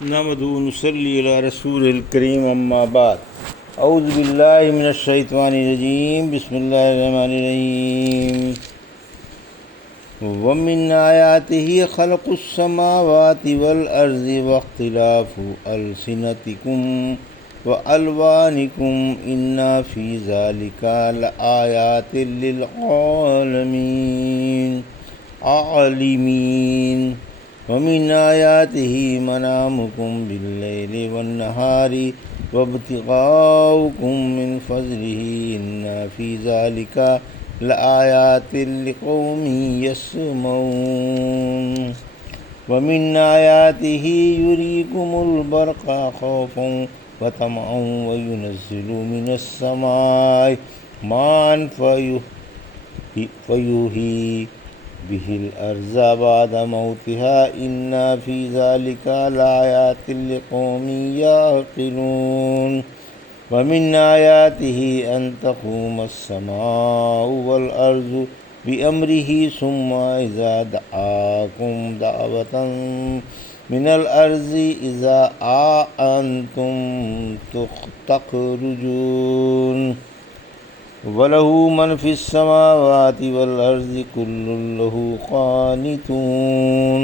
نحمدہ و نصلی علی رسول الکریم اما بعد اعوذ باللہ من الشیطان الرجیم بسم اللہ الرحمن الرحیم ومن آیاتہ خلق السماوات والارض واختلاف السنتکم والوانکم ان فی ذلک لآیات للعالمین عالمین ومن آیاتہ منامکم باللیل والنہار وابتغاؤکم من فضلہ ان فی ذلک لآیات لقوم یسمعون ومن آیاتہ یریکم البرق خوفا وطمعا وینزل من السماء ماء فیحیی به الارض بعد موتها ان فی ذلک لآیات لقوم یعقلون ومن آیاتہ ان تقوم السماء والارض بامرہ ثم اذا دعاکم دعوة من الارض اذا انتم تخرجون وَلَهُ مَنْ فِي السَّمَاوَاتِ وَالْأَرْضِ كُلٌّ لَهُ قَانِتُونَ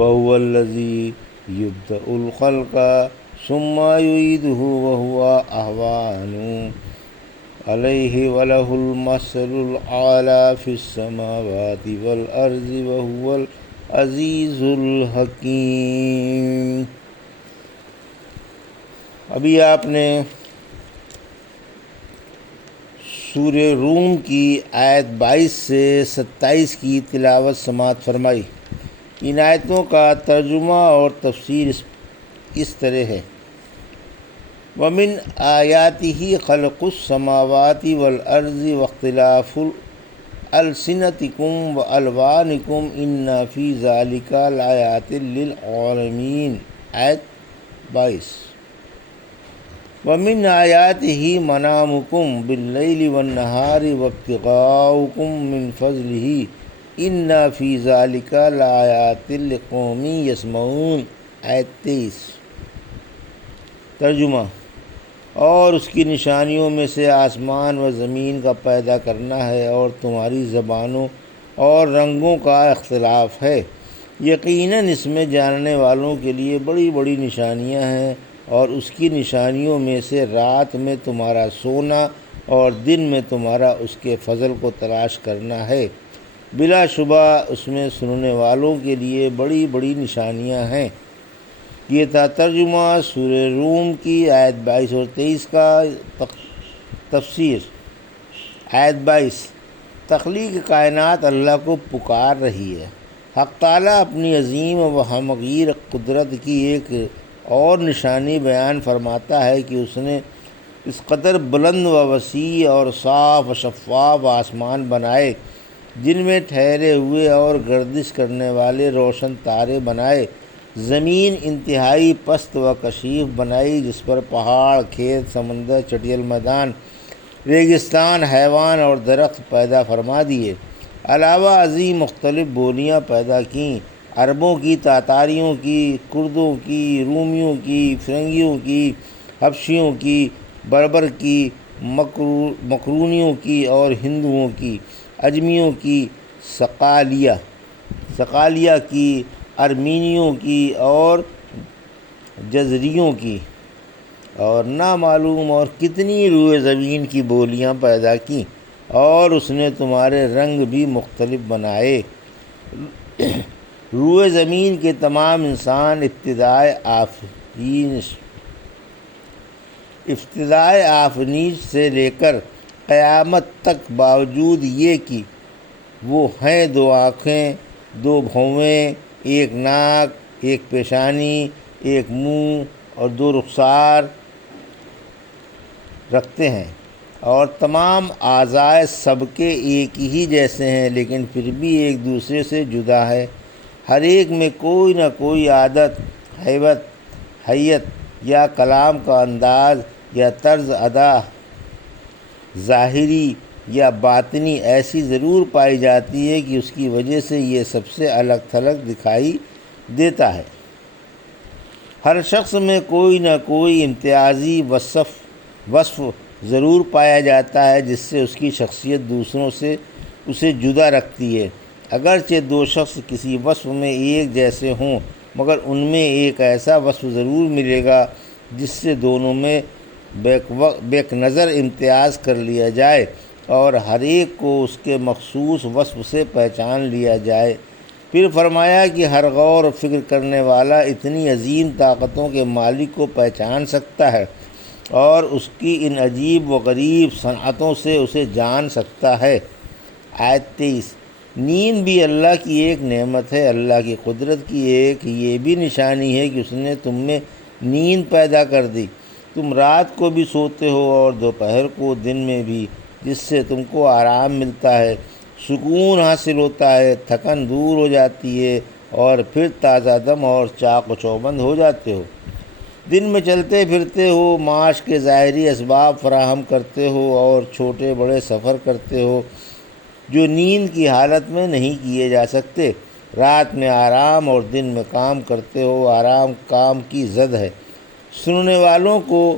وَهُوَ الَّذِي يُبْدِئُ الْخَلْقَ ثُمَّ يُعِيدُهُ وَهُوَ أَهْوَنُ عَلَيْهِ وَلَهُ الْمَثَلُ الْأَعْلَى فِي السَّمَاوَاتِ وَالْأَرْضِ وَهُوَ الْعَزِيزُ الْحَكِيمُ۔ ابھی آپ نے سورہ روم کی آیت 22 سے 27 کی تلاوت سماعت فرمائی۔ ان آیتوں کا ترجمہ اور تفسیر اس طرح ہے: وَمِنْ آیَاتِهِ خَلْقُ السَّمَاوَاتِ وَالْأَرْضِ وَاخْتِلَافُ أَلْسِنَتِكُمْ وَأَلْوَانِكُمْ إِنَّ فِي ذَلِكَ لَآیَاتٍ لِلْعَالِمِینَ۔ آیت 22۔ وَمِنْ آیَاتِهِ مَنَامُکُم بِاللیلِ وَالنَّہارِ وَابْتِغَاؤُکُم مِّن فَضْلِهِ إِنَّ فِی ذَلِکَ لَآیَاتٍ لِقَوْمٍ یسمعون۔ آیت 23۔ ترجمہ: اور اس کی نشانیوں میں سے آسمان و زمین کا پیدا کرنا ہے اور تمہاری زبانوں اور رنگوں کا اختلاف ہے، یقیناً اس میں جاننے والوں کے لیے بڑی بڑی نشانیاں ہیں، اور اس کی نشانیوں میں سے رات میں تمہارا سونا اور دن میں تمہارا اس کے فضل کو تلاش کرنا ہے، بلا شبہ اس میں سننے والوں کے لیے بڑی بڑی نشانیاں ہیں۔ یہ تھا ترجمہ سورہ روم کی آیت 22 اور 23 کا۔ تفسیر۔ آیت 22: تخلیق کائنات اللہ کو پکار رہی ہے۔ حق تعالیٰ اپنی عظیم و ہمغیر قدرت کی ایک اور نشانی بیان فرماتا ہے کہ اس نے اس قدر بلند و وسیع اور صاف و شفاف آسمان بنائے، جن میں ٹھہرے ہوئے اور گردش کرنے والے روشن تارے بنائے، زمین انتہائی پست و کثیف بنائی جس پر پہاڑ، کھیت، سمندر، چٹیل میدان، ریگستان، حیوان اور درخت پیدا فرما دیے، علاوہ ازیں مختلف بولیاں پیدا کیں، عربوں کی، تاتاریوں کی، کردوں کی، رومیوں کی، فرنگیوں کی، حبشیوں کی، بربر کی، مقرونیوں کی اور ہندوؤں کی، اجمیوں کی، صقالیہ کی، ارمینیوں کی اور جزریوں کی، اور نامعلوم اور کتنی روئے زمین کی بولیاں پیدا کیں، اور اس نے تمہارے رنگ بھی مختلف بنائے۔ روئے زمین کے تمام انسان ابتدائے آفرینش سے لے کر قیامت تک، باوجود یہ کہ وہ ہیں دو آنکھیں، دو بھویں، ایک ناک، ایک پیشانی، ایک منہ اور دو رخسار رکھتے ہیں، اور تمام اعضاء سب کے ایک ہی جیسے ہیں، لیکن پھر بھی ایک دوسرے سے جدا ہے۔ ہر ایک میں کوئی نہ کوئی عادت، حیت یا کلام کا انداز یا طرز ادا ظاہری یا باطنی ایسی ضرور پائی جاتی ہے کہ اس کی وجہ سے یہ سب سے الگ تھلگ دکھائی دیتا ہے۔ ہر شخص میں کوئی نہ کوئی امتیازی وصف ضرور پایا جاتا ہے جس سے اس کی شخصیت دوسروں سے اسے جدا رکھتی ہے۔ اگرچہ دو شخص کسی وصف میں ایک جیسے ہوں، مگر ان میں ایک ایسا وصف ضرور ملے گا جس سے دونوں میں بیک نظر امتیاز کر لیا جائے اور ہر ایک کو اس کے مخصوص وصف سے پہچان لیا جائے۔ پھر فرمایا کہ ہر غور و فکر کرنے والا اتنی عظیم طاقتوں کے مالک کو پہچان سکتا ہے اور اس کی ان عجیب و غریب صنعتوں سے اسے جان سکتا ہے۔ آیت 23۔ نیند بھی اللہ کی ایک نعمت ہے۔ اللہ کی قدرت کی ایک یہ بھی نشانی ہے کہ اس نے تم میں نیند پیدا کر دی۔ تم رات کو بھی سوتے ہو اور دوپہر کو دن میں بھی، جس سے تم کو آرام ملتا ہے، سکون حاصل ہوتا ہے، تھکن دور ہو جاتی ہے اور پھر تازہ دم اور چاق و چوبند ہو جاتے ہو۔ دن میں چلتے پھرتے ہو، معاش کے ظاہری اسباب فراہم کرتے ہو اور چھوٹے بڑے سفر کرتے ہو جو نیند کی حالت میں نہیں کیے جا سکتے۔ رات میں آرام اور دن میں کام کرتے ہو۔ آرام کام کی ضد ہے۔ سننے والوں کو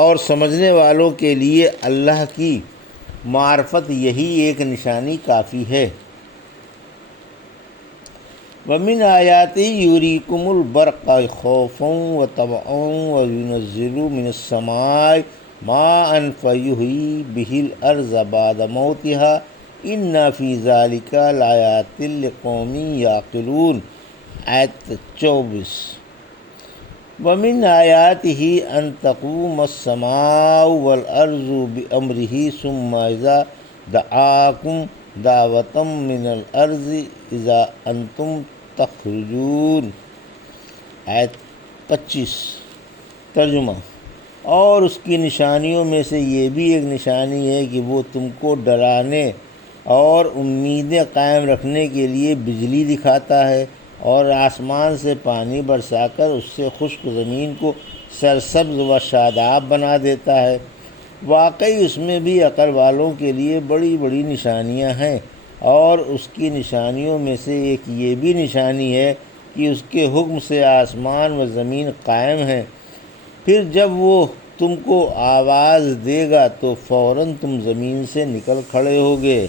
اور سمجھنے والوں کے لیے اللہ کی معرفت یہی ایک نشانی کافی ہے۔ وَمِنْ آيَاتِهِ يُرِيكُمُ الْبَرْقَ خَوْفًا وَطَمَعًا وَيُنَزِّلُ مِنَ السَّمَاءِ مَاءً فَيُحْيِي بِهِ الْأَرْضَ بَعْدَ مَوْتِهَا إِنَّ فِي ذَلِكَ لَآيَاتٍ لِقَوْمٍ يَعْقِلُونَ۔ آیت 24۔ وَمِنْ آيَاتِهِ أَن تَقُومَ السَّمَاءُ وَالْأَرْضُ بِأَمْرِهِ ثُمَّ إِذَا دَعَاكُمْ دعوتم من الارض اذا انتم تخرجون۔ آیت 25۔ ترجمہ۔ اور اس کی نشانیوں میں سے یہ بھی ایک نشانی ہے کہ وہ تم کو ڈرانے اور امیدیں قائم رکھنے کے لیے بجلی دکھاتا ہے اور آسمان سے پانی برسا کر اس سے خشک زمین کو سرسبز و شاداب بنا دیتا ہے۔ واقعی اس میں بھی عقل والوں کے لیے بڑی بڑی نشانیاں ہیں، اور اس کی نشانیوں میں سے ایک یہ بھی نشانی ہے کہ اس کے حکم سے آسمان و زمین قائم ہیں۔ پھر جب وہ تم کو آواز دے گا تو فوراً تم زمین سے نکل کھڑے ہوگے۔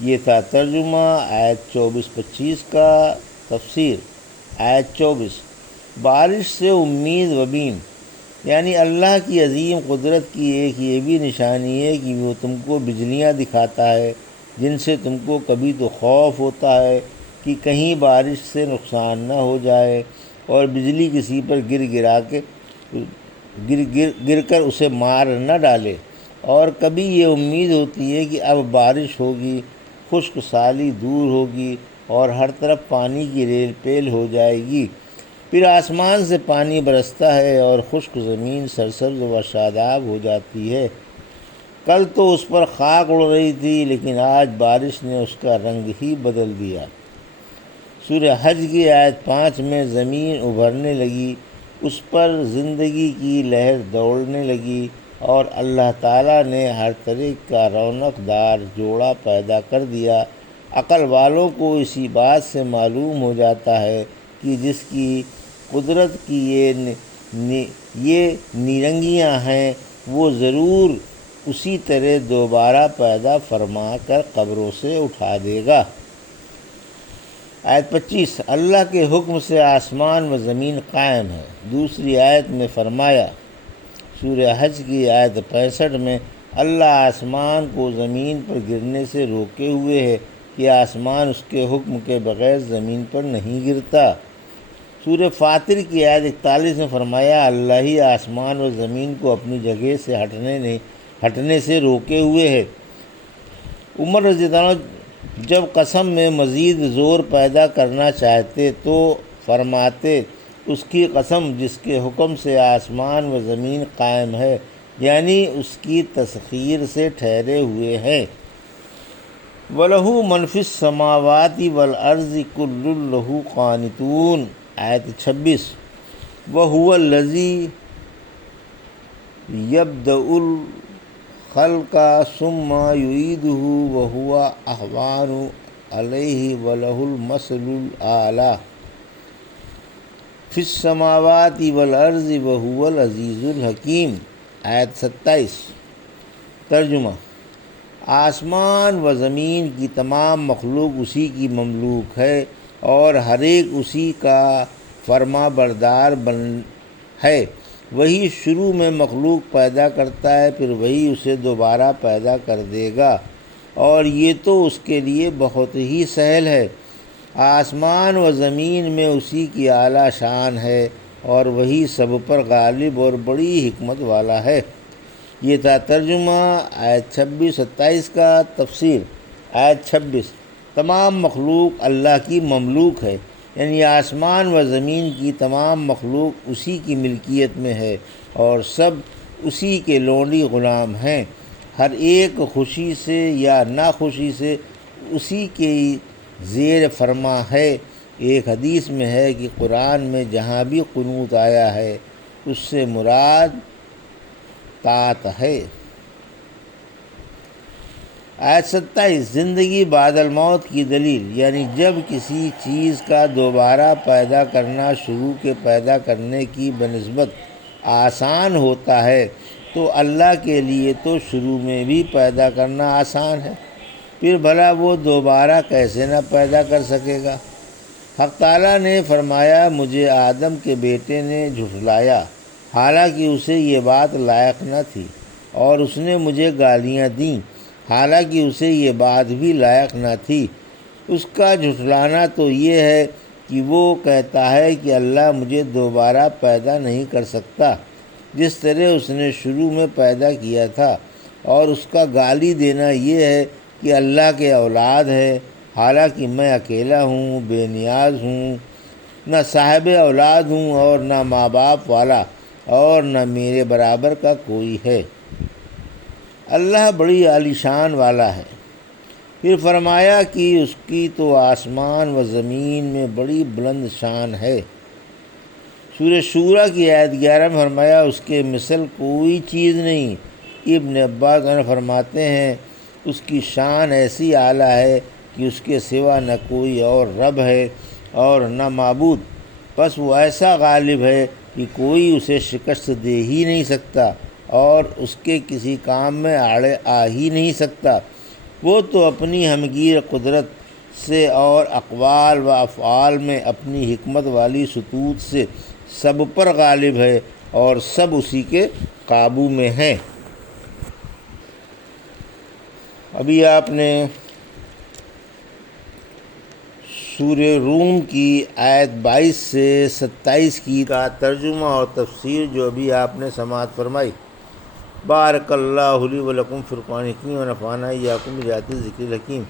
یہ تھا ترجمہ۔ آیت 24-25 کا تفسیر۔ آیت 24۔ بارش سے امید و بیم، یعنی اللہ کی عظیم قدرت کی ایک یہ بھی نشانی ہے کہ وہ تم کو بجلیاں دکھاتا ہے جن سے تم کو کبھی تو خوف ہوتا ہے کہ کہیں بارش سے نقصان نہ ہو جائے اور بجلی کسی پر گر کر اسے مار نہ ڈالے، اور کبھی یہ امید ہوتی ہے کہ اب بارش ہوگی، خشک سالی دور ہوگی اور ہر طرف پانی کی ریل پیل ہو جائے گی۔ پھر آسمان سے پانی برستا ہے اور خشک زمین سرسبز و شاداب ہو جاتی ہے۔ کل تو اس پر خاک اڑ رہی تھی، لیکن آج بارش نے اس کا رنگ ہی بدل دیا۔ سورہ حج کی آیت 5 میں زمین ابھرنے لگی، اس پر زندگی کی لہر دوڑنے لگی اور اللہ تعالیٰ نے ہر طرح کا رونق دار جوڑا پیدا کر دیا۔ عقل والوں کو اسی بات سے معلوم ہو جاتا ہے کہ جس کی قدرت کی یہ نیرنگیاں ہیں وہ ضرور اسی طرح دوبارہ پیدا فرما کر قبروں سے اٹھا دے گا۔ آیت 25۔ اللہ کے حکم سے آسمان و زمین قائم ہے۔ دوسری آیت میں فرمایا، سورہ حج کی آیت 65 میں، اللہ آسمان کو زمین پر گرنے سے روکے ہوئے ہے کہ آسمان اس کے حکم کے بغیر زمین پر نہیں گرتا۔ سورہ فاطر کی آیت 41 میں فرمایا، اللہ ہی آسمان و زمین کو اپنی جگہ سے ہٹنے سے روکے ہوئے ہے۔ عمر رضی اللہ عنہ جب قسم میں مزید زور پیدا کرنا چاہتے تو فرماتے، اس کی قسم جس کے حکم سے آسمان و زمین قائم ہے، یعنی اس کی تسخیر سے ٹھہرے ہوئے ہیں۔ وَلَهُ مَنْ فِي السَّمَاوَاتِ وَالْأَرْضِ كُلٌّ لَهُ قَانِتُونَ۔ آیت 26۔ وَهُوَ الَّذِي يَبْدَأُ الْخَلْقَ ثُمَّ يُعِيدُهُ وَهُوَ أَهْوَنُ عَلَيْهِ وَلَهُ الْمَثَلُ الْأَعْلَى۔ فی السماوات والارض وہو العزیز الحکیم۔ آیت 27۔ ترجمہ: آسمان و زمین کی تمام مخلوق اسی کی مملوک ہے اور ہر ایک اسی کا فرما بردار ہے۔ وہی شروع میں مخلوق پیدا کرتا ہے، پھر وہی اسے دوبارہ پیدا کر دے گا، اور یہ تو اس کے لیے بہت ہی سہل ہے۔ آسمان و زمین میں اسی کی اعلیٰ شان ہے اور وہی سب پر غالب اور بڑی حکمت والا ہے۔ یہ تھا ترجمہ آیت 26-27 کا۔ تفسیر آیت 26: تمام مخلوق اللہ کی مملوک ہے، یعنی آسمان و زمین کی تمام مخلوق اسی کی ملکیت میں ہے اور سب اسی کے لونڈی غلام ہیں۔ ہر ایک خوشی سے یا ناخوشی سے اسی کے زیر فرما ہے۔ ایک حدیث میں ہے کہ قرآن میں جہاں بھی قنوت آیا ہے اس سے مراد طاعت ہے۔ آیت 27: زندگی بعد الموت کی دلیل، یعنی جب کسی چیز کا دوبارہ پیدا کرنا شروع کے پیدا کرنے کی بنسبت آسان ہوتا ہے تو اللہ کے لیے تو شروع میں بھی پیدا کرنا آسان ہے، پھر بھلا وہ دوبارہ کیسے نہ پیدا کر سکے گا؟ حق تعالیٰ نے فرمایا، مجھے آدم کے بیٹے نے جھٹلایا حالانکہ اسے یہ بات لائق نہ تھی، اور اس نے مجھے گالیاں دیں حالانکہ اسے یہ بات بھی لائق نہ تھی۔ اس کا جھٹلانا تو یہ ہے کہ وہ کہتا ہے کہ اللہ مجھے دوبارہ پیدا نہیں کر سکتا جس طرح اس نے شروع میں پیدا کیا تھا، اور اس کا گالی دینا یہ ہے کہ اللہ کے اولاد ہے، حالانکہ میں اکیلا ہوں، بے نیاز ہوں، نہ صاحب اولاد ہوں اور نہ ماں باپ والا، اور نہ میرے برابر کا کوئی ہے۔ اللہ بڑی عالی شان والا ہے۔ پھر فرمایا کہ اس کی تو آسمان و زمین میں بڑی بلند شان ہے۔ سورہ شورى کی آیت 11 میں فرمایا، اس کے مثل کوئی چیز نہیں۔ ابن عباس عنہ فرماتے ہیں، اس کی شان ایسی اعلیٰ ہے کہ اس کے سوا نہ کوئی اور رب ہے اور نہ معبود، بس وہ ایسا غالب ہے کہ کوئی اسے شکست دے ہی نہیں سکتا اور اس کے کسی کام میں آڑے آ ہی نہیں سکتا۔ وہ تو اپنی ہمگیر قدرت سے اور اقوال و افعال میں اپنی حکمت والی سطوت سے سب پر غالب ہے اور سب اسی کے قابو میں ہیں۔ ابھی آپ نے سورہ روم کی آیت 22 سے 27 کی کا ترجمہ اور تفسیر جو ابھی آپ نے سماعت فرمائی۔ بارک اللہ لی و لکم فی القرآن الحکیم و نفعنی وایاکم بآیات الذکر الحکیم۔